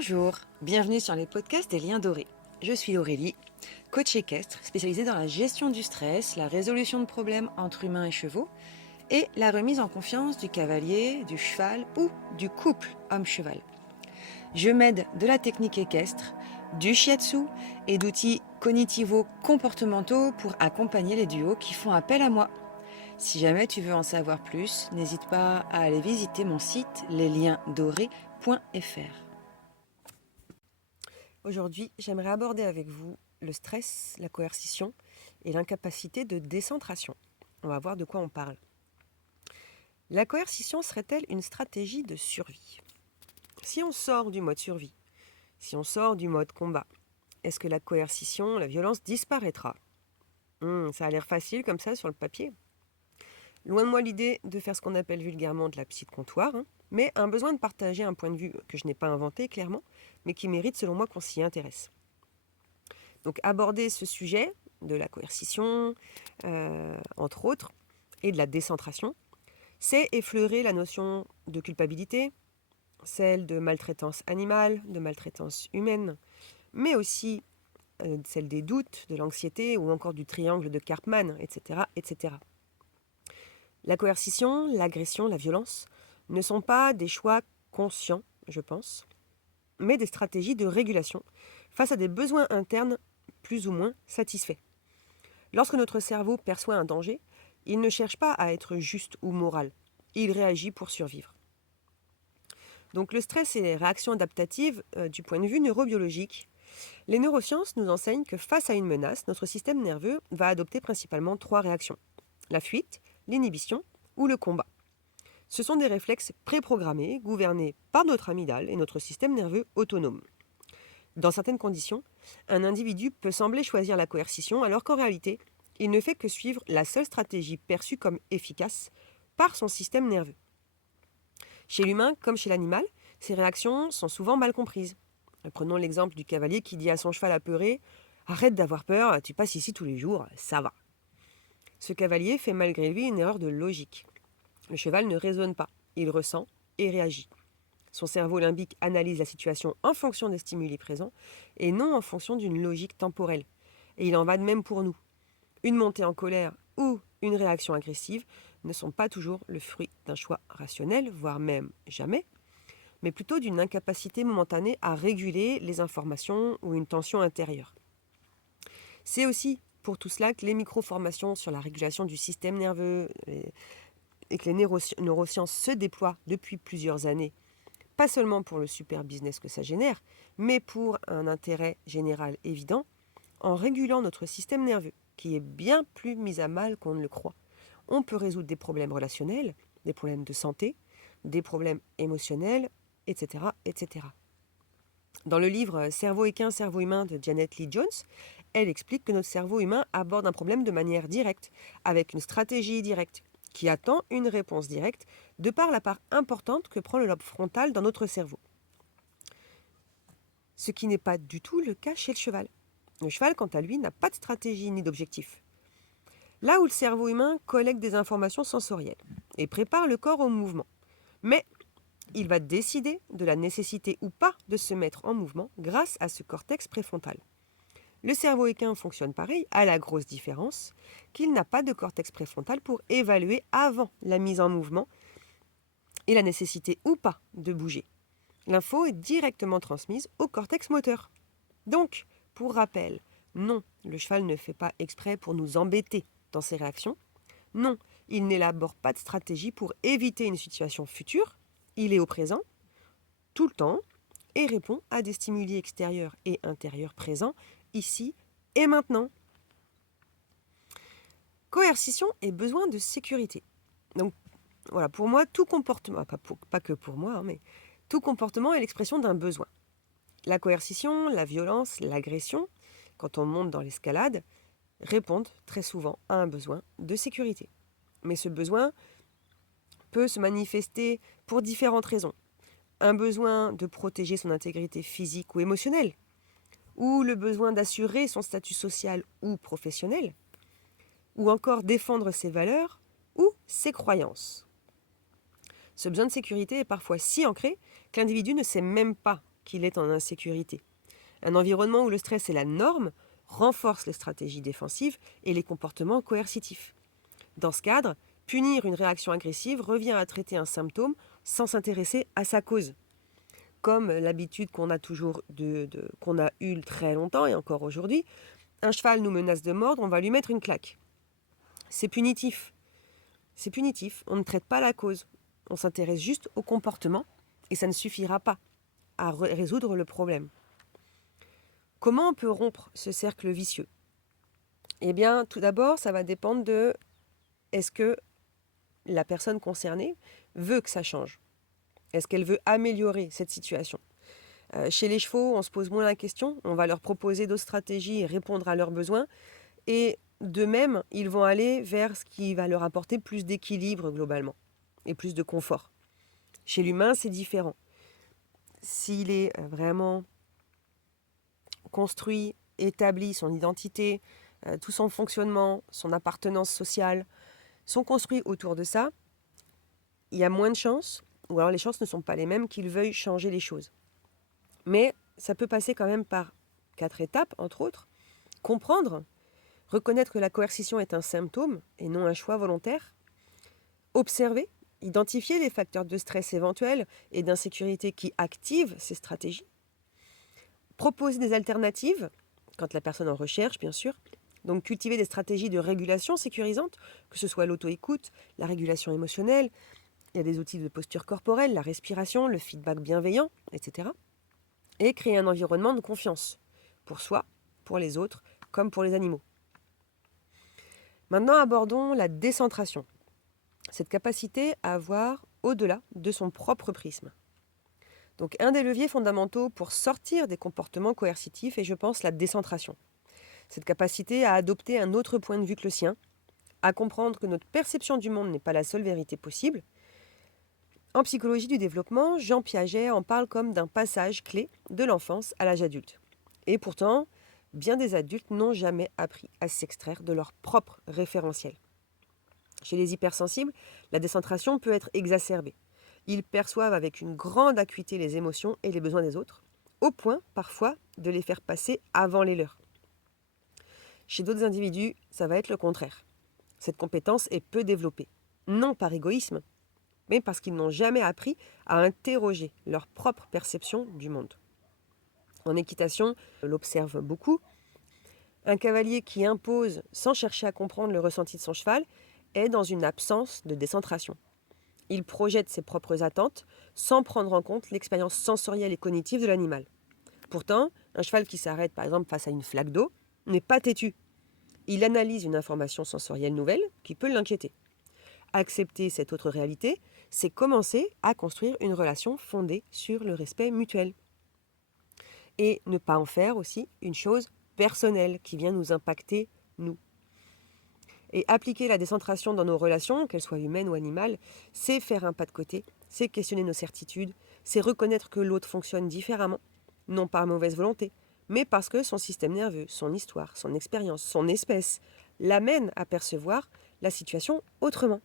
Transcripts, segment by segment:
Bonjour, bienvenue sur les podcasts des Liens Dorés. Je suis Aurélie, coach équestre spécialisée dans la gestion du stress, la résolution de problèmes entre humains et chevaux et la remise en confiance du cavalier, du cheval ou du couple homme-cheval. Je m'aide de la technique équestre, du shiatsu et d'outils cognitivo-comportementaux pour accompagner les duos qui font appel à moi. Si jamais tu veux en savoir plus, n'hésite pas à aller visiter mon site lesliensdorés.fr. Aujourd'hui, j'aimerais aborder avec vous le stress, la coercition et l'incapacité de décentration. On va voir de quoi on parle. La coercition serait-elle une stratégie de survie ? Si on sort du mode survie, si on sort du mode combat, est-ce que la coercition, la violence disparaîtra ? Ça a l'air facile comme ça sur le papier. Loin de moi l'idée de faire ce qu'on appelle vulgairement de la psy de comptoir, mais un besoin de partager un point de vue que je n'ai pas inventé clairement, mais qui mérite selon moi qu'on s'y intéresse. Donc aborder ce sujet de la coercition, entre autres, et de la décentration, c'est effleurer la notion de culpabilité, celle de maltraitance animale, de maltraitance humaine, mais aussi celle des doutes, de l'anxiété ou encore du triangle de Karpman, etc., etc. La coercition, l'agression, la violence ne sont pas des choix conscients, je pense, mais des stratégies de régulation face à des besoins internes plus ou moins satisfaits. Lorsque notre cerveau perçoit un danger, il ne cherche pas à être juste ou moral, il réagit pour survivre. Donc le stress et les réactions adaptatives du point de vue neurobiologique, les neurosciences nous enseignent que face à une menace, notre système nerveux va adopter principalement 3 réactions. La fuite, l'inhibition ou le combat. Ce sont des réflexes préprogrammés, gouvernés par notre amygdale et notre système nerveux autonome. Dans certaines conditions, un individu peut sembler choisir la coercition alors qu'en réalité, il ne fait que suivre la seule stratégie perçue comme efficace par son système nerveux. Chez l'humain comme chez l'animal, ces réactions sont souvent mal comprises. Prenons l'exemple du cavalier qui dit à son cheval apeuré « Arrête d'avoir peur, tu passes ici tous les jours, ça va ». Ce cavalier fait malgré lui une erreur de logique. Le cheval ne raisonne pas, il ressent et réagit. Son cerveau limbique analyse la situation en fonction des stimuli présents et non en fonction d'une logique temporelle. Et il en va de même pour nous. Une montée en colère ou une réaction agressive ne sont pas toujours le fruit d'un choix rationnel, voire même jamais, mais plutôt d'une incapacité momentanée à réguler les informations ou une tension intérieure. C'est aussi pour tout cela que les micro-formations sur la régulation du système nerveux et que les neurosciences se déploient depuis plusieurs années, pas seulement pour le super business que ça génère, mais pour un intérêt général évident, en régulant notre système nerveux, qui est bien plus mis à mal qu'on ne le croit. On peut résoudre des problèmes relationnels, des problèmes de santé, des problèmes émotionnels, etc., etc. Dans le livre « Cerveau équin, cerveau humain » de Janet Lee Jones, elle explique que notre cerveau humain aborde un problème de manière directe, avec une stratégie directe, qui attend une réponse directe, de par la part importante que prend le lobe frontal dans notre cerveau. Ce qui n'est pas du tout le cas chez le cheval. Le cheval, quant à lui, n'a pas de stratégie ni d'objectif. Là où le cerveau humain collecte des informations sensorielles et prépare le corps au mouvement. Mais il va décider de la nécessité ou pas de se mettre en mouvement grâce à ce cortex préfrontal. Le cerveau équin fonctionne pareil, à la grosse différence qu'il n'a pas de cortex préfrontal pour évaluer avant la mise en mouvement et la nécessité ou pas de bouger. L'info est directement transmise au cortex moteur. Donc, pour rappel, non, le cheval ne fait pas exprès pour nous embêter dans ses réactions. Non, il n'élabore pas de stratégie pour éviter une situation future. Il est au présent, tout le temps, et répond à des stimuli extérieurs et intérieurs présents, ici et maintenant. Coercition et besoin de sécurité. Donc, voilà, pour moi, tout comportement, pas que pour moi, mais tout comportement est l'expression d'un besoin. La coercition, la violence, l'agression, quand on monte dans l'escalade, répondent très souvent à un besoin de sécurité. Mais ce besoin peut se manifester pour différentes raisons. Un besoin de protéger son intégrité physique ou émotionnelle, ou le besoin d'assurer son statut social ou professionnel, ou encore défendre ses valeurs ou ses croyances. Ce besoin de sécurité est parfois si ancré que l'individu ne sait même pas qu'il est en insécurité. Un environnement où le stress est la norme renforce les stratégies défensives et les comportements coercitifs. Dans ce cadre, punir une réaction agressive revient à traiter un symptôme sans s'intéresser à sa cause. Comme l'habitude qu'on a toujours qu'on a eue très longtemps et encore aujourd'hui, un cheval nous menace de mordre, on va lui mettre une claque. C'est punitif. C'est punitif, on ne traite pas la cause. On s'intéresse juste au comportement et ça ne suffira pas à résoudre le problème. Comment on peut rompre ce cercle vicieux ? Eh bien, tout d'abord, ça va dépendre de est-ce que la personne concernée veut que ça change ? Est-ce qu'elle veut améliorer cette situation ? Chez les chevaux, on se pose moins la question, on va leur proposer d'autres stratégies et répondre à leurs besoins. Et de même, ils vont aller vers ce qui va leur apporter plus d'équilibre globalement et plus de confort. Chez l'humain, c'est différent. S'il est vraiment construit, établi, son identité, tout son fonctionnement, son appartenance sociale, sont construits autour de ça, il y a moins de chances, ou alors les chances ne sont pas les mêmes qu'il veuille changer les choses. Mais ça peut passer quand même par 4 étapes, entre autres. Comprendre, reconnaître que la coercition est un symptôme et non un choix volontaire. Observer, identifier les facteurs de stress éventuels et d'insécurité qui activent ces stratégies. Proposer des alternatives, quand la personne en recherche, bien sûr. Donc cultiver des stratégies de régulation sécurisantes, que ce soit l'auto-écoute, la régulation émotionnelle. Il y a des outils de posture corporelle, la respiration, le feedback bienveillant, etc. Et créer un environnement de confiance, pour soi, pour les autres, comme pour les animaux. Maintenant, abordons la décentration. Cette capacité à voir au-delà de son propre prisme. Donc, un des leviers fondamentaux pour sortir des comportements coercitifs est, je pense, la décentration. Cette capacité à adopter un autre point de vue que le sien, à comprendre que notre perception du monde n'est pas la seule vérité possible. En psychologie du développement, Jean Piaget en parle comme d'un passage clé de l'enfance à l'âge adulte. Et pourtant, bien des adultes n'ont jamais appris à s'extraire de leur propre référentiel. Chez les hypersensibles, la décentration peut être exacerbée. Ils perçoivent avec une grande acuité les émotions et les besoins des autres, au point parfois de les faire passer avant les leurs. Chez d'autres individus, ça va être le contraire. Cette compétence est peu développée, non par égoïsme, mais parce qu'ils n'ont jamais appris à interroger leur propre perception du monde. En équitation, on l'observe beaucoup. Un cavalier qui impose sans chercher à comprendre le ressenti de son cheval est dans une absence de décentration. Il projette ses propres attentes sans prendre en compte l'expérience sensorielle et cognitive de l'animal. Pourtant, un cheval qui s'arrête par exemple face à une flaque d'eau n'est pas têtu. Il analyse une information sensorielle nouvelle qui peut l'inquiéter. Accepter cette autre réalité, c'est commencer à construire une relation fondée sur le respect mutuel. Et ne pas en faire aussi une chose personnelle qui vient nous impacter, nous. Et appliquer la décentration dans nos relations, qu'elles soient humaines ou animales, c'est faire un pas de côté, c'est questionner nos certitudes, c'est reconnaître que l'autre fonctionne différemment, non par mauvaise volonté, mais parce que son système nerveux, son histoire, son expérience, son espèce l'amène à percevoir la situation autrement.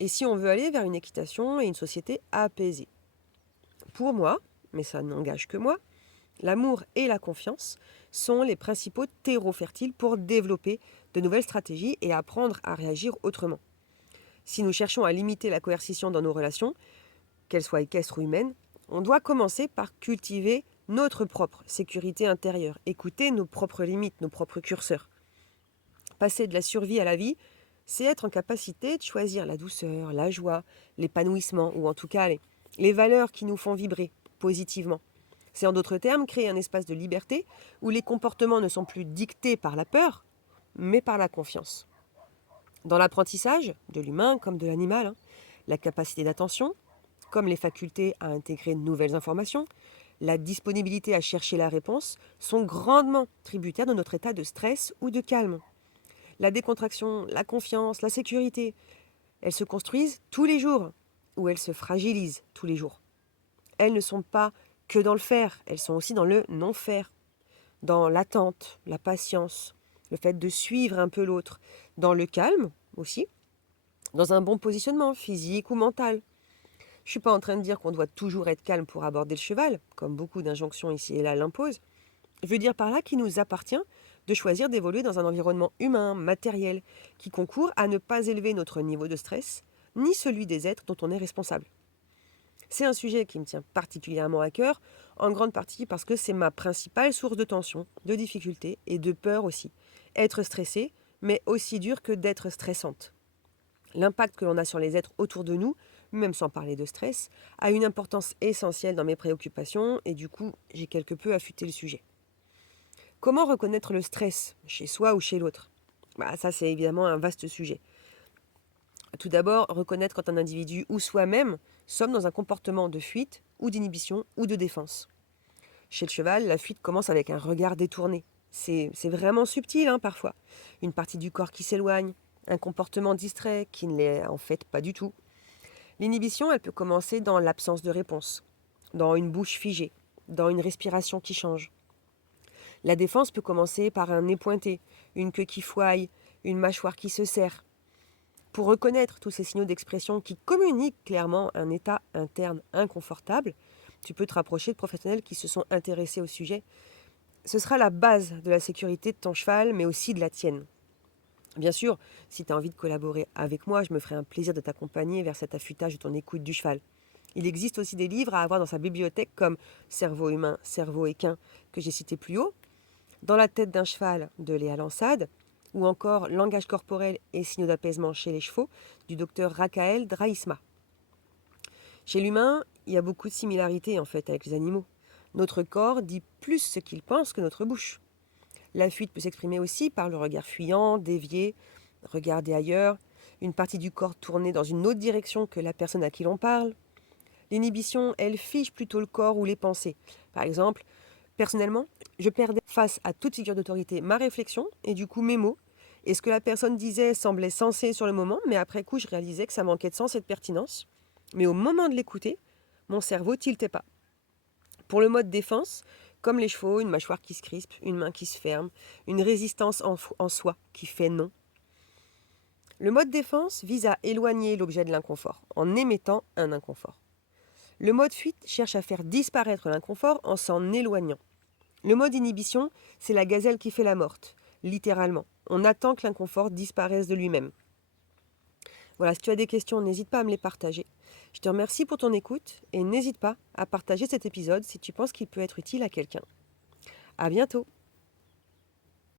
Et si on veut aller vers une équitation et une société apaisée ? Pour moi, mais ça n'engage que moi, l'amour et la confiance sont les principaux terreaux fertiles pour développer de nouvelles stratégies et apprendre à réagir autrement. Si nous cherchons à limiter la coercition dans nos relations, qu'elles soient équestres ou humaines, on doit commencer par cultiver notre propre sécurité intérieure, écouter nos propres limites, nos propres curseurs. Passer de la survie à la vie, c'est être en capacité de choisir la douceur, la joie, l'épanouissement, ou en tout cas les valeurs qui nous font vibrer positivement. C'est en d'autres termes créer un espace de liberté où les comportements ne sont plus dictés par la peur, mais par la confiance. Dans l'apprentissage, de l'humain comme de l'animal, la capacité d'attention, comme les facultés à intégrer de nouvelles informations, la disponibilité à chercher la réponse, sont grandement tributaires de notre état de stress ou de calme. La décontraction, la confiance, la sécurité, elles se construisent tous les jours, ou elles se fragilisent tous les jours. Elles ne sont pas que dans le faire, elles sont aussi dans le non-faire, dans l'attente, la patience, le fait de suivre un peu l'autre, dans le calme aussi, dans un bon positionnement physique ou mental. Je ne suis pas en train de dire qu'on doit toujours être calme pour aborder le cheval, comme beaucoup d'injonctions ici et là l'imposent. Je veux dire par là qu'il nous appartient de choisir d'évoluer dans un environnement humain, matériel, qui concourt à ne pas élever notre niveau de stress, ni celui des êtres dont on est responsable. C'est un sujet qui me tient particulièrement à cœur, en grande partie parce que c'est ma principale source de tension, de difficulté et de peur aussi. Être stressée, mais aussi dur que d'être stressante. L'impact que l'on a sur les êtres autour de nous, même sans parler de stress, a une importance essentielle dans mes préoccupations et du coup, j'ai quelque peu affûté le sujet. Comment reconnaître le stress, chez soi ou chez l'autre? Ça, c'est évidemment un vaste sujet. Tout d'abord, reconnaître quand un individu ou soi-même sommes dans un comportement de fuite ou d'inhibition ou de défense. Chez le cheval, la fuite commence avec un regard détourné. C'est vraiment subtil parfois. Une partie du corps qui s'éloigne, un comportement distrait qui ne l'est en fait pas du tout. L'inhibition, elle peut commencer dans l'absence de réponse, dans une bouche figée, dans une respiration qui change. La défense peut commencer par un nez pointé, une queue qui fouaille, une mâchoire qui se serre. Pour reconnaître tous ces signaux d'expression qui communiquent clairement un état interne inconfortable, tu peux te rapprocher de professionnels qui se sont intéressés au sujet. Ce sera la base de la sécurité de ton cheval, mais aussi de la tienne. Bien sûr, si tu as envie de collaborer avec moi, je me ferai un plaisir de t'accompagner vers cet affûtage de ton écoute du cheval. Il existe aussi des livres à avoir dans sa bibliothèque comme Cerveau humain, cerveau équin, que j'ai cité plus haut, Dans la tête d'un cheval de Léa Lansade, ou encore Langage corporel et signaux d'apaisement chez les chevaux du docteur Rakael Draïsma. Chez l'humain, il y a beaucoup de similarités en fait avec les animaux. Notre corps dit plus ce qu'il pense que notre bouche. La fuite peut s'exprimer aussi par le regard fuyant, dévié, regarder ailleurs, une partie du corps tournée dans une autre direction que la personne à qui l'on parle. L'inhibition, elle fige plutôt le corps ou les pensées. Par exemple, personnellement, je perdais face à toute figure d'autorité ma réflexion et du coup mes mots. Et ce que la personne disait semblait sensé sur le moment, mais après coup, je réalisais que ça manquait de sens et de pertinence. Mais au moment de l'écouter, mon cerveau tiltait pas. Pour le mode défense, comme les chevaux, une mâchoire qui se crispe, une main qui se ferme, une résistance en soi qui fait non. Le mode défense vise à éloigner l'objet de l'inconfort en émettant un inconfort. Le mode fuite cherche à faire disparaître l'inconfort en s'en éloignant. Le mode inhibition, c'est la gazelle qui fait la morte, littéralement. On attend que l'inconfort disparaisse de lui-même. Voilà, si tu as des questions, n'hésite pas à me les partager. Je te remercie pour ton écoute et n'hésite pas à partager cet épisode si tu penses qu'il peut être utile à quelqu'un. À bientôt!